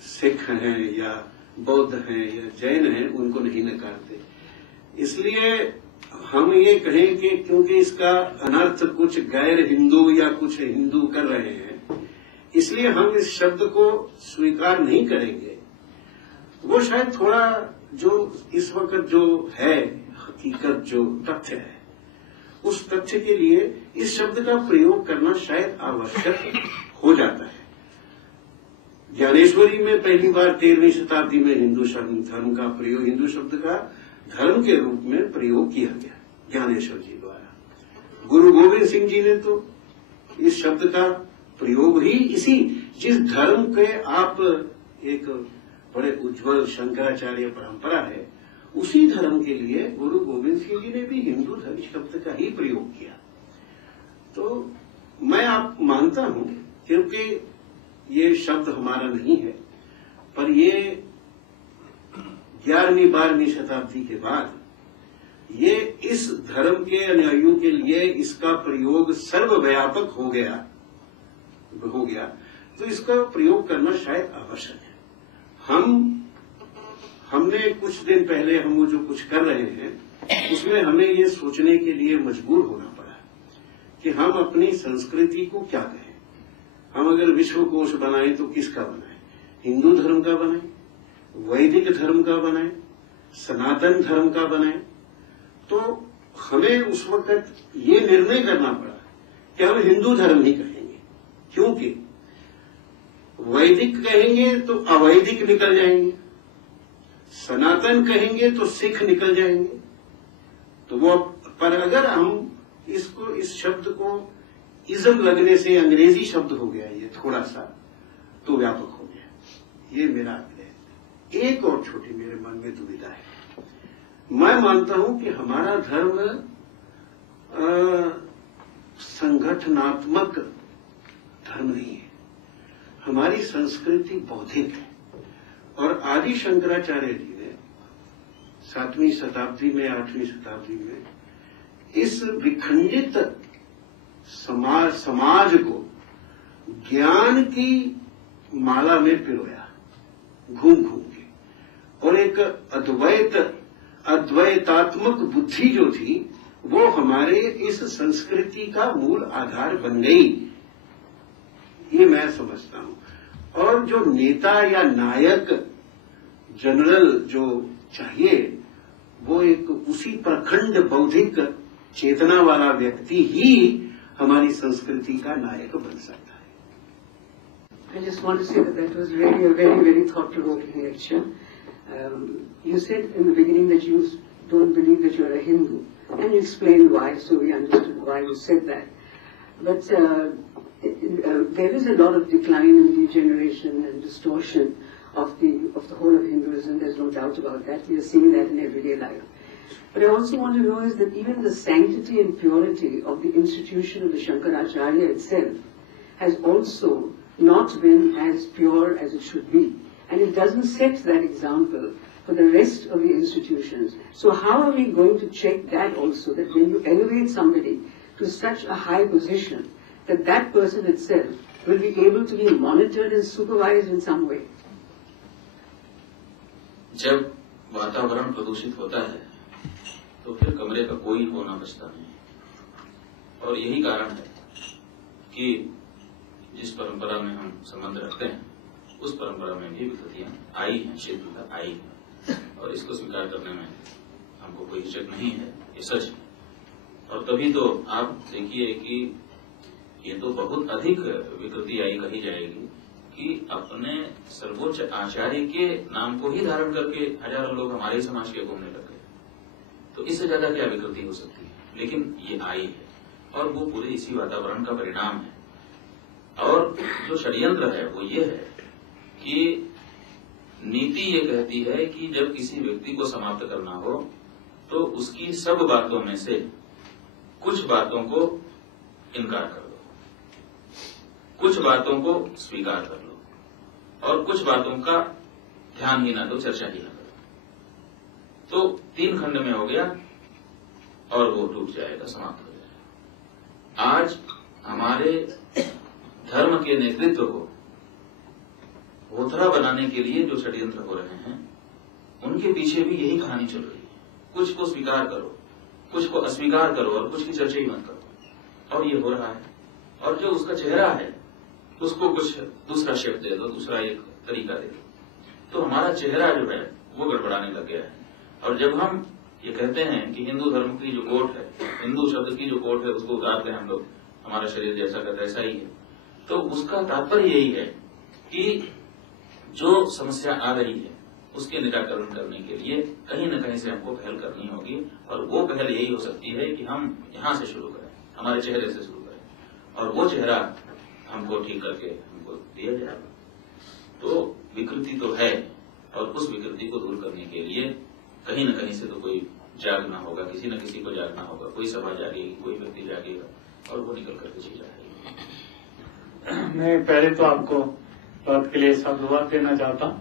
सिख हैं या बौद्ध हैं या जैन हैं उनको नहीं नकारते। इसलिए हम ये कहें कि क्योंकि इसका अनर्थ कुछ गैर हिंदू या कुछ हिंदू कर रहे हैं, इसलिए हम इस शब्द को स्वीकार नहीं करेंगे। वो शायद थोड़ा जो इस वक्त जो है हकीकत, जो तथ्य है, उस तथ्य के लिए इस शब्द का प्रयोग करना शायद आवश्यक हो जाता है। ज्ञानेश्वरी में पहली बार 13वीं शताब्दी में हिंदू धर्म का प्रयोग, हिंदू शब्द का धर्म के रूप में प्रयोग किया गया ज्ञानेश्वर जी द्वारा। गुरु गोविंद सिंह जी ने तो इस शब्द का प्रयोग ही इसी, जिस धर्म के आप एक बड़े उज्जवल शंकराचार्य परंपरा है, उसी धर्म के लिए गुरु गोविंद सिंह जी ने भी हिंदू धर्म शब्द का ही प्रयोग किया। तो मैं आप मानता हूं, क्योंकि ये शब्द हमारा नहीं है, पर ये 11वीं 12वीं शताब्दी के बाद ये इस धर्म के अनुयायियों के लिए इसका प्रयोग सर्वव्यापक हो गया, तो इसका प्रयोग करना शायद आवश्यक है। हमने कुछ दिन पहले हम वो जो कुछ कर रहे हैं उसमें हमें ये सोचने के लिए मजबूर होना पड़ा कि हम अपनी संस्कृति को क्या कहें। हम अगर विश्वकोश बनाएं तो किसका बनाएं? हिंदू धर्म का बनाएं, वैदिक धर्म का बनाएं, सनातन धर्म का बनाएं? तो हमें उस वक्त ये निर्णय करना पड़ा कि हम हिंदू धर्म ही कहेंगे, क्योंकि वैदिक कहेंगे तो अवैदिक निकल जाएंगे, सनातन कहेंगे तो सिख निकल जाएंगे। तो वो, पर अगर हम इसको, इस शब्द को इज्म लगने से अंग्रेजी शब्द हो गया ये थोड़ा सा, तो व्यापक हो गया। ये मेरा आग्रह है। एक और छोटी मेरे मन में दुविधा है। मैं मानता हूं कि हमारा धर्म संगठनात्मक धर्म नहीं है, हमारी संस्कृति बौद्धिक है। और आदि शंकराचार्य जी ने 7वीं शताब्दी में, 8वीं शताब्दी में इस विखंडित समाज को ज्ञान की माला में पिरोया, घूम घूम के, और एक अद्वैतात्मक बुद्धि जो थी वो हमारे इस संस्कृति का मूल आधार बन गई, ये मैं समझता हूं। और जो नेता या नायक, जनरल जो चाहिए, वो एक उसी प्रखंड बौद्धिक चेतना वाला व्यक्ति ही हमारी संस्कृति का नायक बन सकता है। I just want to say that was really a very, very thought-provoking lecture. You said in the beginning that you don't believe that you're a Hindu, and you explained why, so we understood why you said that. But there is a lot of decline and degeneration and distortion of the whole of Hinduism. There's no doubt about that. We are seeing that in everyday life. But I also want to know is that even the sanctity and purity of the institution of the Shankaracharya itself has also not been as pure as it should be. And it doesn't set that example for the rest of the institutions. So how are we going to check that also, that when you elevate somebody to such a high position, that that person itself will be able to be monitored and supervised in some way? जब वातावरण प्रदूषित होता है तो फिर कमरे का कोई होना बचता नहीं। और यही कारण है कि जिस परंपरा में हम संबंध रखते हैं उस परंपरा में भी विकृतियां आई हैं, शीघ्रता आई है, और इसको स्वीकार करने में हमको कोई हिचक नहीं है, ये सच है। और तभी तो आप देखिए कि ये तो बहुत अधिक विकृति आई कही जाएगी कि अपने सर्वोच्च आचार्य के नाम को ही धारण करके हजारों लोग हमारे समाज के घूमने लगे। तो इससे ज्यादा क्या विकृति हो सकती है? लेकिन ये आई है और वो पूरे इसी वातावरण का परिणाम है। और जो षड्यंत्र है वो ये है कि नीति ये कहती है कि जब किसी व्यक्ति को समाप्त करना हो तो उसकी सब बातों में से कुछ बातों को इनकार कर दो, कुछ बातों को स्वीकार कर लो, और कुछ बातों का ध्यान ही ना दो, चर्चा ही ना करो। तो 3 खंड में हो गया और वो टूट जाएगा, समाप्त हो जाएगा। आज हमारे धर्म के नेतृत्व को भोथरा बनाने के लिए जो षड्यंत्र हो रहे हैं, उनके पीछे भी यही कहानी चल रही है। कुछ को स्वीकार करो, कुछ को अस्वीकार करो और कुछ की चर्चा ही मत करो, और ये हो रहा है। और जो उसका चेहरा है उसको कुछ दूसरा शेप दे दो, दूसरा एक तरीका दे दो, तो हमारा चेहरा जो है वो गड़बड़ाने लग गया है। और जब हम ये कहते हैं कि हिंदू धर्म की जो कोट है, हिंदू शब्द की जो कोट है, उसको उतारते हैं हम लोग, हमारा शरीर जैसा का तैसा ही है, तो उसका तात्पर्य यही है कि जो समस्या आ रही है उसके निराकरण करने के लिए कहीं न कहीं से हमको पहल करनी होगी। और वो पहल यही हो सकती है कि हम यहाँ से शुरू करें, हमारे चेहरे से शुरू करें, और वो चेहरा हमको ठीक करके हमको दिया जाएगा। तो विकृति तो है, और उस विकृति को दूर करने के लिए कहीं न कहीं से तो कोई जागना होगा, किसी न किसी को जागना होगा, कोई सभा जागेगी, कोई व्यक्ति जागेगा, और वो निकल करके चीज आएगी। मैं पहले तो आपको बात के लिए साधुवाद देना चाहता हूँ।